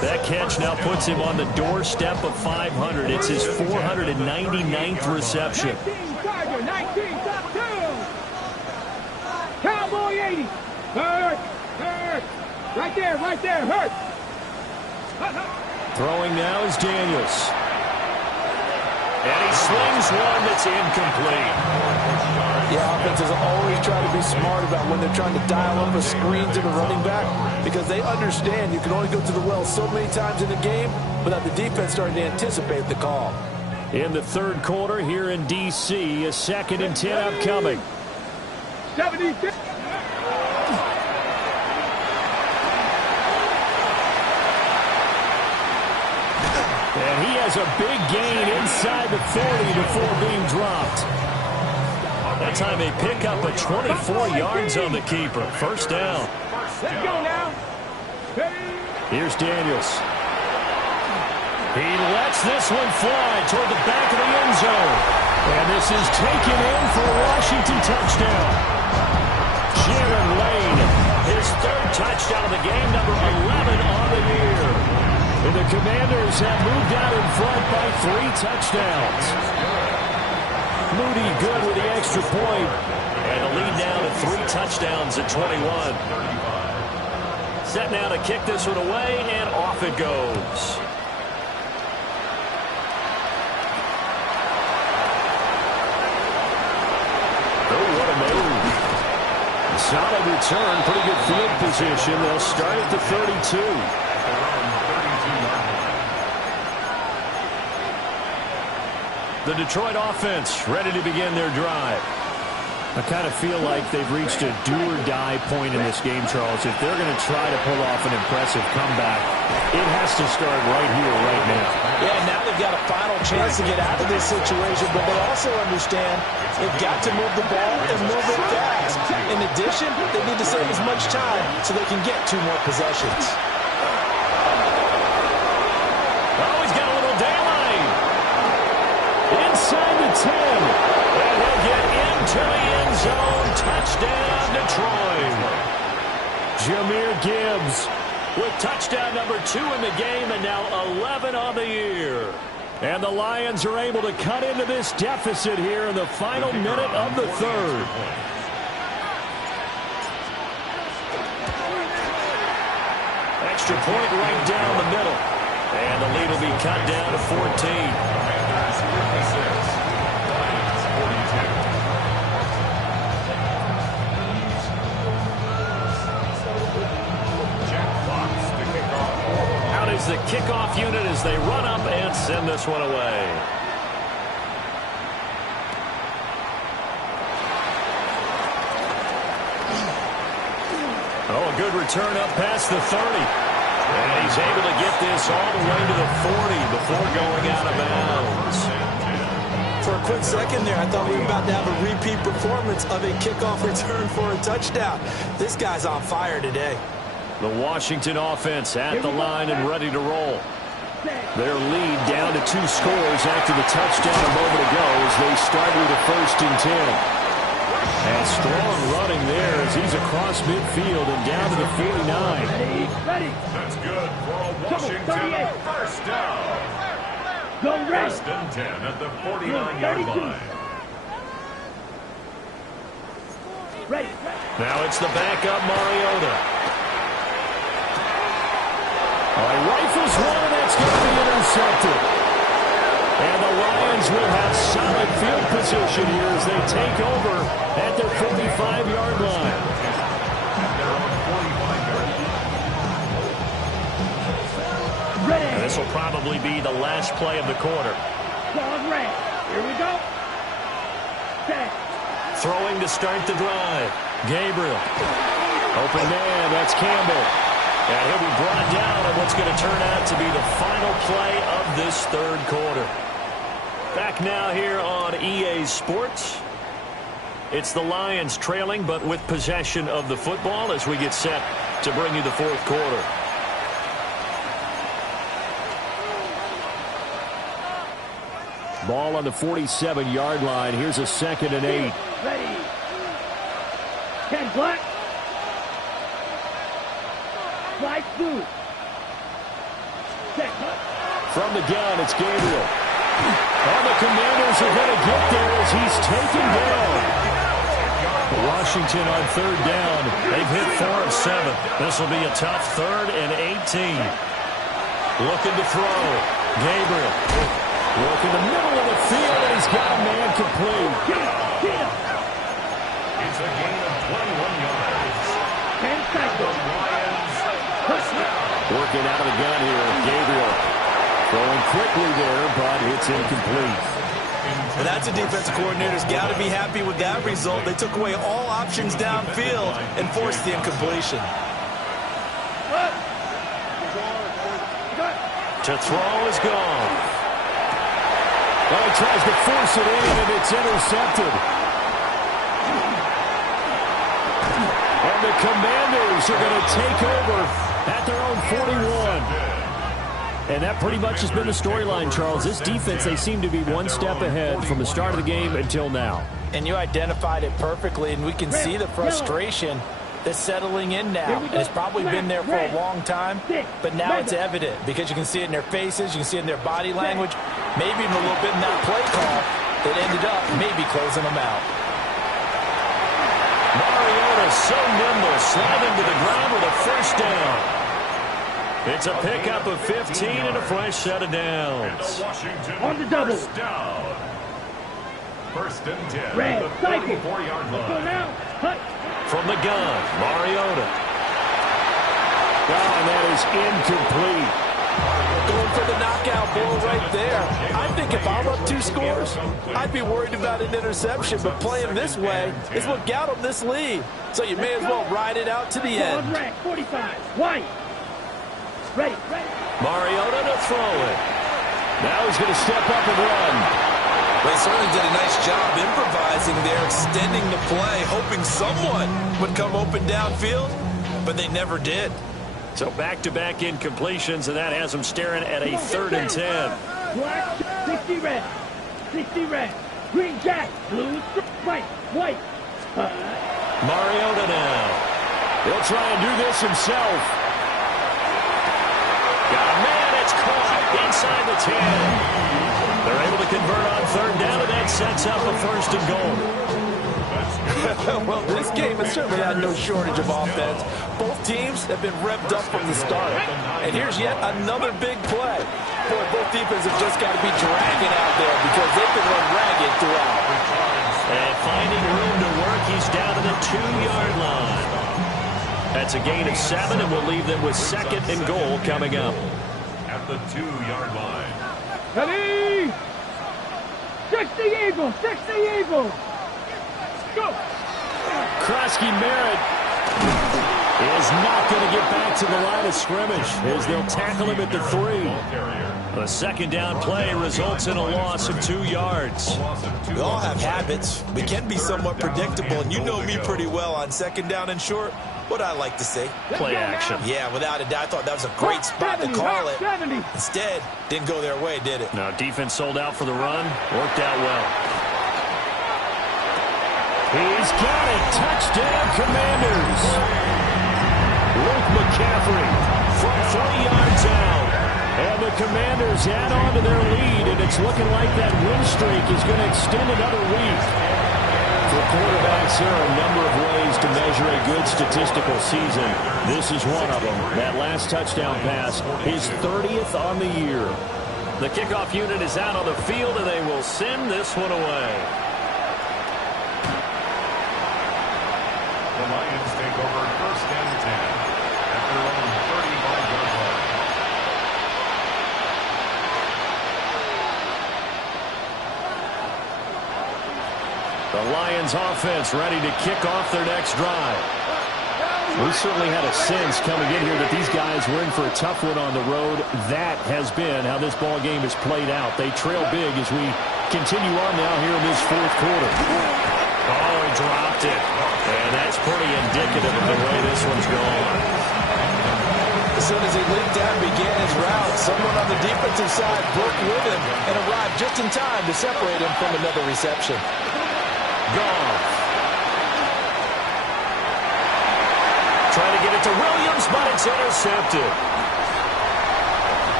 That catch now puts him on the doorstep of 500. It's his 499th reception. 19, top 2. Cowboy 80. Hurt. Right there, hurt. Throwing now is Daniels. And he slings one that's incomplete. Yeah, offenses always try to be smart about when they're trying to dial up a screen to the running back because they understand you can only go to the well so many times in the game without the defense starting to anticipate the call. In the third quarter here in D.C., a 2nd and 10 upcoming. 76. And he has a big gain inside the 40 before being dropped. That time they pick up a 24 yards on the keeper. First down. Let's go now. Here's Daniels. He lets this one fly toward the back of the end zone. And this is taken in for a Washington touchdown. Jaron Lane, his 3rd touchdown of the game, number 11 on the year. And the Commanders have moved out in front by 3 touchdowns. Moody good with the extra point. And the lead down to 3 touchdowns at 21. Set now to kick this one away, and off it goes. Oh, what a move. Solid return, pretty good field position. They'll start at the 32. The Detroit offense ready to begin their drive. I kind of feel like they've reached a do-or-die point in this game, Charles. If they're going to try to pull off an impressive comeback, it has to start right here, right now. Yeah, now they've got a final chance to get out of this situation, but they also understand they've got to move the ball and move it fast. In addition, they need to save as much time so they can get 2 more possessions. Inside the 10. And he'll get into the end zone. Touchdown, Detroit. Jahmyr Gibbs with touchdown number 2 in the game and now 11 on the year. And the Lions are able to cut into this deficit here in the final minute of the third. Extra point right down the middle. And the lead will be cut down to 14. Out is the kickoff unit as they run up and send this one away. Oh, a good return up past the 30. And he's able to get this all the way to the 40 before going out of bounds. For a quick second there, I thought we were about to have a repeat performance of a kickoff return for a touchdown. This guy's on fire today. The Washington offense at the line and ready to roll. Their lead down to 2 scores after the touchdown a moment ago as they start with a 1st and 10. And strong running there as he's across midfield and down to the 49. Ready. That's good for a Washington first down. Go red. 1st and 10 at the 49-yard line. Ready. Now it's the backup Mariota. Rifles one, that's going to be intercepted. And the Lions will have solid field position here as they take over at their 45-yard line. And this will probably be the last play of the quarter. Ball red. Here we go. Set. Throwing to start the drive. Gabriel. Open man, that's Campbell. And he'll be brought down on what's going to turn out to be the final play of this third quarter. Back now here on EA Sports. It's the Lions trailing, but with possession of the football as we get set to bring you the fourth quarter. Ball on the 47-yard line. Here's a 2nd and 8. Ready. 10 black. Slide 2. From the gun, it's Gabriel. And the Commanders are going to get there as he's taken down. Washington on 3rd down. They've hit 4 of 7. This will be a tough 3rd and 18. Looking to throw. Gabriel. Work in the middle of the field, and he's got a man complete. It's a gain of 21 yards. 10 seconds. Working out of the gun here, Gabriel. Throwing quickly there, but it's incomplete. Well, that's a defensive coordinator's got to be happy with that result. They took away all options downfield and forced the incompletion. To throw is gone. Well, he tries to force it in, and it's intercepted. And the Commanders are going to take over at their own 41. And that pretty much has been the storyline, Charles. This defense, they seem to be one step ahead from the start of the game until now. And you identified it perfectly, and we can see the frustration that's settling in now. And it's probably been there for a long time, but now it's evident because you can see it in their faces, you can see it in their body language, maybe even a little bit in that play call that ended up maybe closing them out. Mariota so nimble, sliding to the ground with a 1st down. It's a pickup of 15 and a fresh set of downs. On the double. 1st and 10. Red, The 34-yard line. From the gun, Mariota. And that is incomplete. Going for the knockout blow right there. I think if I'm up 2 scores, I'd be worried about an interception, but playing this way is what got them this lead. So you may as well ride it out to the end. Red, 45. White. Ready. Mariota to throw it. Now he's going to step up and run. They certainly did a nice job improvising there, extending the play, hoping someone would come open downfield, but they never did. So back-to-back incompletions, and that has them staring at a 3rd and 10. Black, 60 red. 60 red. Green jack. Blue white. White. Mariota now. He'll try and do this himself. Got a man. It's caught inside the 10. They're able to convert on third down, and that sets up a first and goal. Well, this game has certainly had no shortage of offense. Both teams have been revved up from the start. And here's yet another big play. Boy, both defenses have just got to be dragging out there because they've been run ragged throughout. And finding room to work, he's down to the 2-yard line. That's a gain of 7, and we'll leave them with second and goal coming up. At the 2-yard line. Ready? 60 Eagles. 60 Eagles. Go. Krosky Merritt is not going to get back to the line of scrimmage as they'll tackle him at the 3. A second down play results in a loss of 2 yards. We all have habits. We can be somewhat predictable, and you know me pretty well on second down and short. What I like to say. Play action. Yeah, without a doubt, I thought that was a great spot to call it. Instead, didn't go their way, did it? Now, defense sold out for the run. Worked out well. He's got it. Touchdown, Commanders. Luke McCaffrey from 3 yards out. And the Commanders add on to their lead, and it's looking like that win streak is going to extend another week. For quarterbacks, there are a number of ways to measure a good statistical season. This is one of them. That last touchdown pass, his 30th on the year. The kickoff unit is out on the field, and they will send this one away. The Lions take over first and 10 at their own 35-yard line. The Lions offense ready to kick off their next drive. We certainly had a sense coming in here that these guys were in for a tough one on the road. That has been how this ball game has played out. They trail big as we continue on now here in this fourth quarter. Oh, he dropped it. And that's pretty indicative of the way this one's going. As soon as he leaped out and began his route, someone on the defensive side broke with him and arrived just in time to separate him from another reception. Goff. Trying to get it to Williams, but it's intercepted.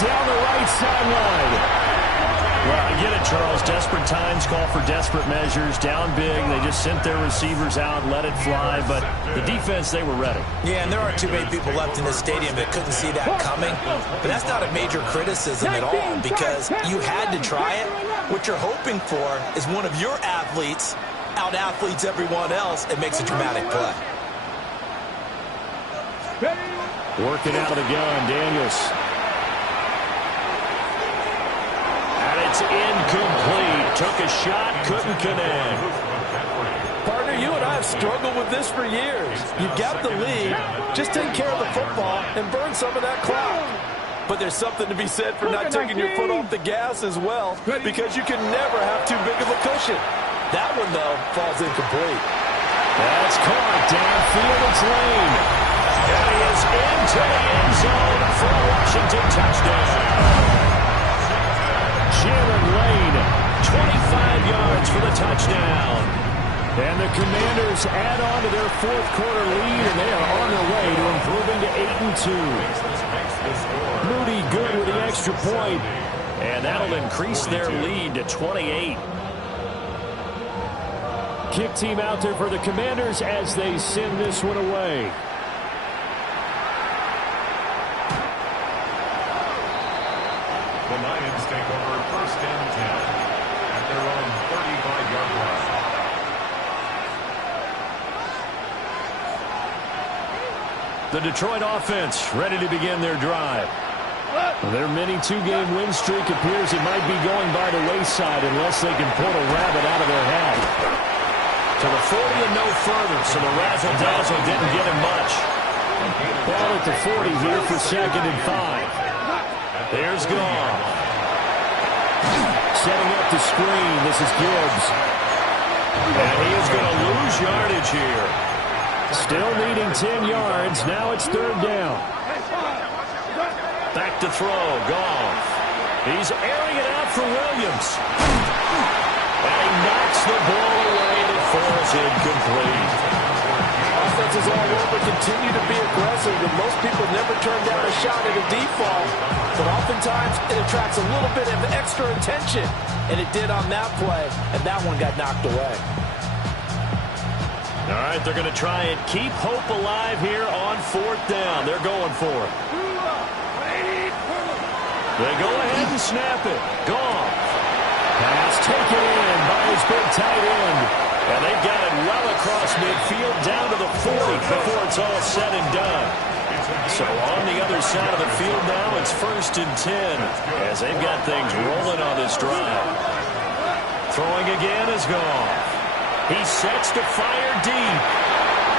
Down the right sideline. Well, I get it, Charles. Desperate times call for desperate measures. Down big. They just sent their receivers out, let it fly. But the defense, they were ready. Yeah, and there aren't too many people left in this stadium that couldn't see that coming. But that's not a major criticism at all because you had to try it. What you're hoping for is one of your athletes out-athletes everyone else and makes a dramatic play. Working out of the gun, Daniels. It's incomplete. Took a shot, couldn't connect. Partner, you and I have struggled with this for years. You've got the lead. Just take care of the football and burn some of that clock. But there's something to be said for not taking your foot off the gas as well because you can never have too big of a cushion. That one, though, falls incomplete. That's caught downfield. It's Lane. And he is into the end zone for a Washington touchdown. Jalen Lane, 25 yards for the touchdown. And the Commanders add on to their fourth quarter lead, and they are on their way to improving to 8-2. Moody good with the extra point, and that'll increase their lead to 28. Kick team out there for the Commanders as they send this one away. The Lions take over first and 10 at their own 35-yard line. The Detroit offense ready to begin their drive. Their mini two-game win streak appears it might be going by the wayside unless they can pull a rabbit out of their hat. To the 40 and no further, so the razzle-dazzle didn't get him much. Ball at the 40 here for 2nd and 5. There's Goff. Setting up the screen. This is Gibbs. And he is going to lose yardage here. Still needing 10 yards. Now it's 3rd down. Back to throw. Goff. He's airing it out for Williams. And he knocks the ball away and it falls incomplete. Offenses all over continue to be aggressive, and most people never turn down a shot at a default. But oftentimes it attracts a little bit of extra attention, and it did on that play, and that one got knocked away. All right, they're going to try and keep hope alive here on 4th down. They're going for it. They go ahead and snap it. Goff. Pass taken in by his big tight end. And they've got it well across midfield down to the 40 before it's all said and done. So on the other side of the field now, it's 1st and 10 as they've got things rolling on this drive. Throwing again is Goff. He sets to fire deep.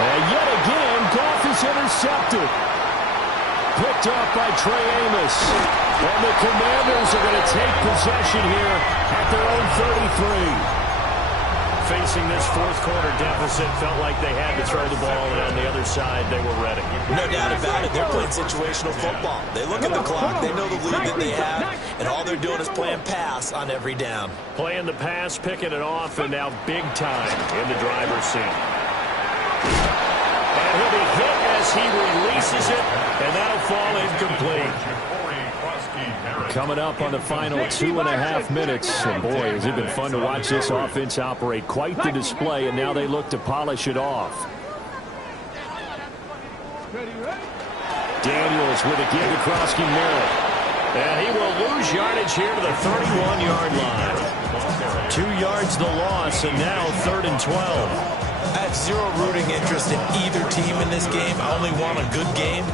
And yet again, Goff is intercepted. Picked off by Trey Amos. And the Commanders are going to take possession here at their own 33. Facing this 4th quarter deficit, felt like they had to throw the ball, and on the other side, they were ready. No doubt about it. They're playing situational football. They look at the clock, they know the lead that they have, and all they're doing is playing pass on every down. Playing the pass, picking it off, and now big time in the driver's seat. And he'll be hit as he releases it, and that'll fall incomplete. Coming up on the final 2.5 minutes. And boy, has it been fun to watch this offense operate. Quite the display, and now they look to polish it off. Daniels with a give to Krosky Merritt. And he will lose yardage here to the 31-yard line. 2 yards the loss, and now 3rd and 12. I have zero rooting interest in either team in this game. I only want a good game.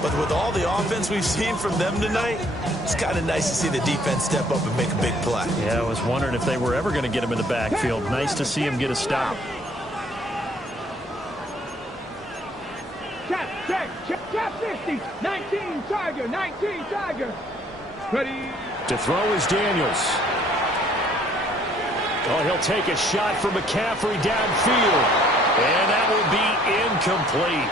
But with all the offense we've seen from them tonight, it's kind of nice to see the defense step up and make a big play. Yeah, I was wondering if they were ever going to get him in the backfield. Nice to see him get a stop. Cap 50, 19 Tiger, 19 Tiger. Ready. To throw is Daniels. Oh, he'll take a shot for McCaffrey downfield. And that will be incomplete.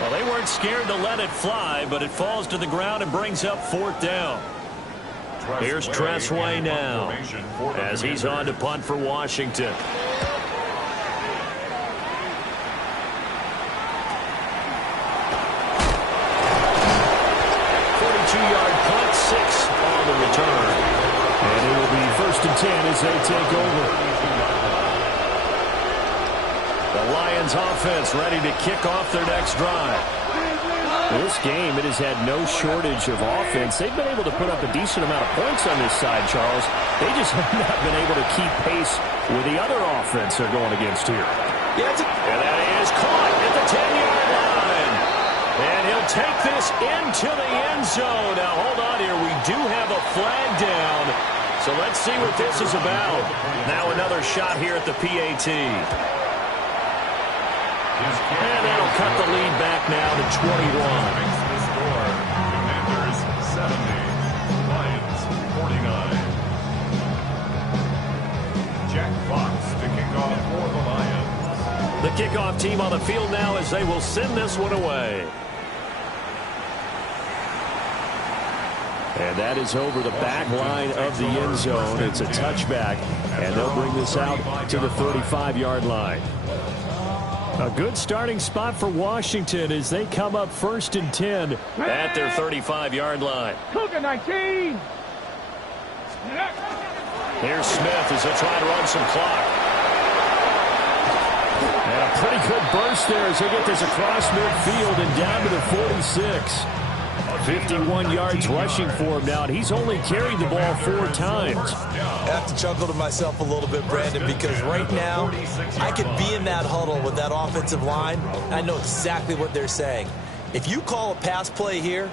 Well, they weren't scared to let it fly, but it falls to the ground and brings up 4th down. Here's Tressway now as he's on to punt for Washington. 42-yard punt, 6 on the return. And it will be 1st and 10 as they take over. The Lions offense ready to kick off their next drive. This game, it has had no shortage of offense. They've been able to put up a decent amount of points on this side, Charles. They just have not been able to keep pace with the other offense they're going against here. Yeah, and that is caught at the 10-yard line. And he'll take this into the end zone. Now, hold on here. We do have a flag down. So let's see what this is about. Now another shot here at the PAT. And that'll cut the lead back now to 21. The score, Commanders 70, Lions 49. Jack Fox to kick off for the Lions. The kickoff team on the field now as they will send this one away. And that is over the back line of the end zone. It's a touchback, and they'll bring this out to the 35-yard line. A good starting spot for Washington as they come up 1st and 10 at their 35-yard line. Cougar 19. Here's Smith as they try to run some clock. And a pretty good burst there as they get this across midfield and down to the 46. 51 yards rushing for him now, and he's only carried the ball 4 times. I have to chuckle to myself a little bit, Brandon, because right now I could be in that huddle with that offensive line. I know exactly what they're saying. If you call a pass play here,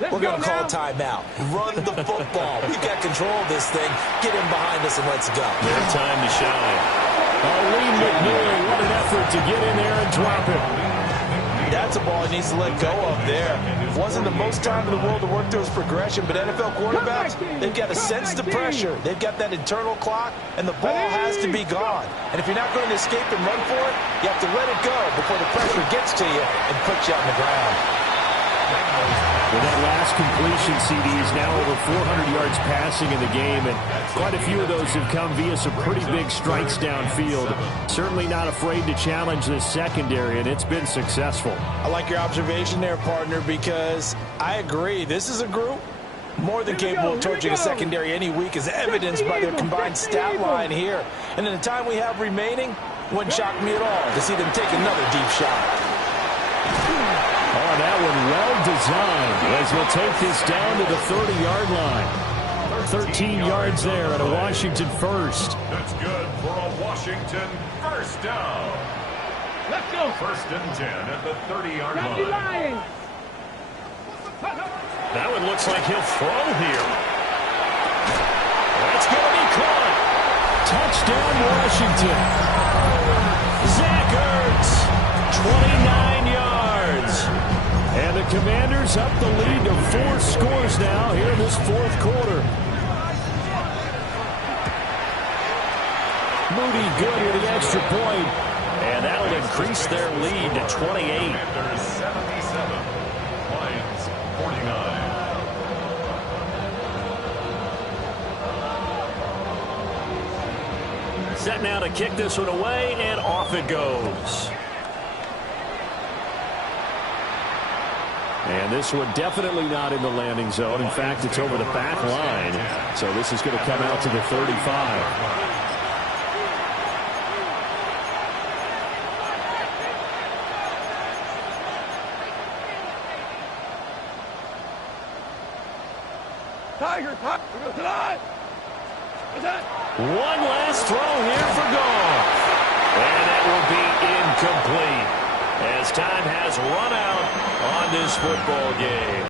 we're going to call a timeout. Run the football. We've got control of this thing. Get in behind us and let's go. Their time to shine. Lee McNeely, what an effort to get in there and drop it. That's a ball he needs to let go of there. Wasn't the most time in the world to work through his progression, but NFL quarterbacks, they've got to sense the pressure. They've got that internal clock, and the ball has to be gone. And if you're not going to escape and run for it, you have to let it go before the pressure gets to you and puts you on the ground. With that last completion, CD is now over 400 yards passing in the game, and quite a few of those have come via some pretty big strikes downfield. Certainly not afraid to challenge this secondary, and it's been successful. I like your observation there, partner, because I agree. This is a group more than capable of torching a secondary any week, as evidenced by their combined stat line here. And in the time we have remaining, wouldn't shock me at all to see them take another deep shot. Oh, that one well designed, as we'll take this down to the 30-yard line. 13 yards there at a Washington first. That's good for a Washington first down. Let's go. First and 10 at the 30-yard line. That one looks like he'll throw here. That's going to be caught. Touchdown, Washington. Zach Ertz, 29 yards. And the Commanders up the lead to 4 scores now here in this fourth quarter. Moody good with the extra point. And that'll increase their lead to 28. Commanders 77, Lions 49. Set now to kick this one away, and off it goes. And this one definitely not in the landing zone. In fact, it's over the back line. So this is going to come out to the 35. Tiger, Tiger, One last throw here for goal. And that will be incomplete as time has run out on this football game.